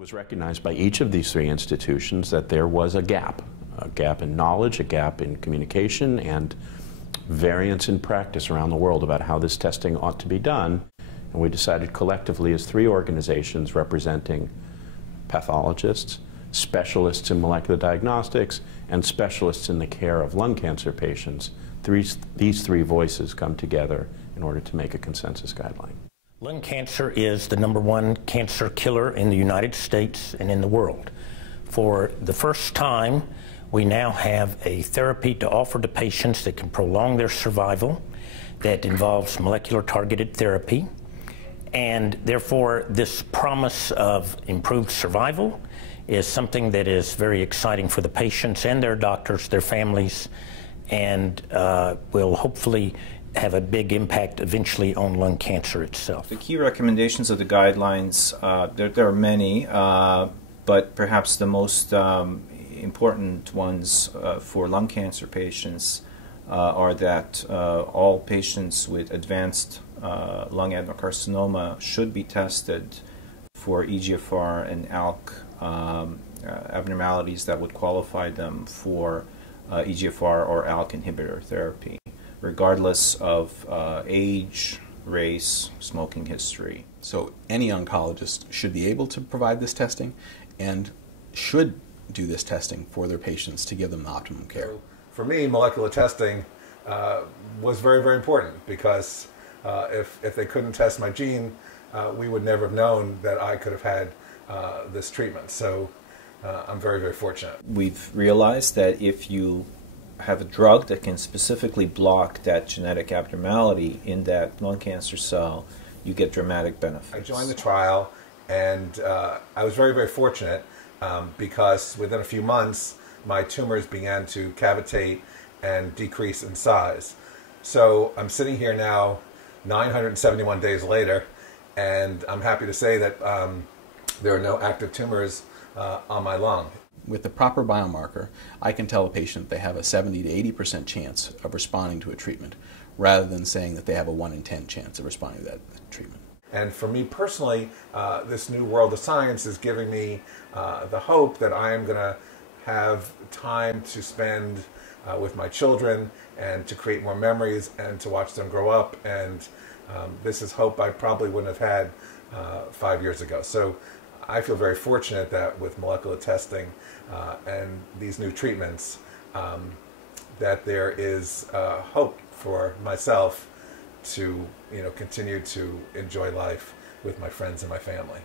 It was recognized by each of these three institutions that there was a gap in knowledge, a gap in communication, and variance in practice around the world about how this testing ought to be done. And we decided collectively as three organizations representing pathologists, specialists in molecular diagnostics, and specialists in the care of lung cancer patients, these three voices come together in order to make a consensus guideline. Lung cancer is the #1 cancer killer in the United States and in the world. For the first time, we now have a therapy to offer to patients that can prolong their survival, that involves molecular targeted therapy, and therefore this promise of improved survival is something that is very exciting for the patients and their doctors, their families, and will hopefully have a big impact eventually on lung cancer itself. The key recommendations of the guidelines, there are many, but perhaps the most important ones for lung cancer patients are that all patients with advanced lung adenocarcinoma should be tested for EGFR and ALK abnormalities that would qualify them for EGFR or ALK inhibitor therapy, regardless of age, race, smoking history. So any oncologist should be able to provide this testing and should do this testing for their patients to give them the optimum care. So for me, molecular testing was very, very important because if they couldn't test my gene, we would never have known that I could have had this treatment. So I'm very, very fortunate. We've realized that if you have a drug that can specifically block that genetic abnormality in that lung cancer cell, you get dramatic benefits. I joined the trial, and I was very, very fortunate because within a few months, my tumors began to cavitate and decrease in size. So I'm sitting here now 971 days later, and I'm happy to say that there are no active tumors on my lung. With the proper biomarker, I can tell a patient they have a 70 to 80% chance of responding to a treatment, rather than saying that they have a 1 in 10 chance of responding to that treatment. And for me personally, this new world of science is giving me the hope that I am going to have time to spend with my children and to create more memories and to watch them grow up. And this is hope I probably wouldn't have had 5 years ago. So I feel very fortunate that with molecular testing and these new treatments, that there is hope for myself to continue to enjoy life with my friends and my family.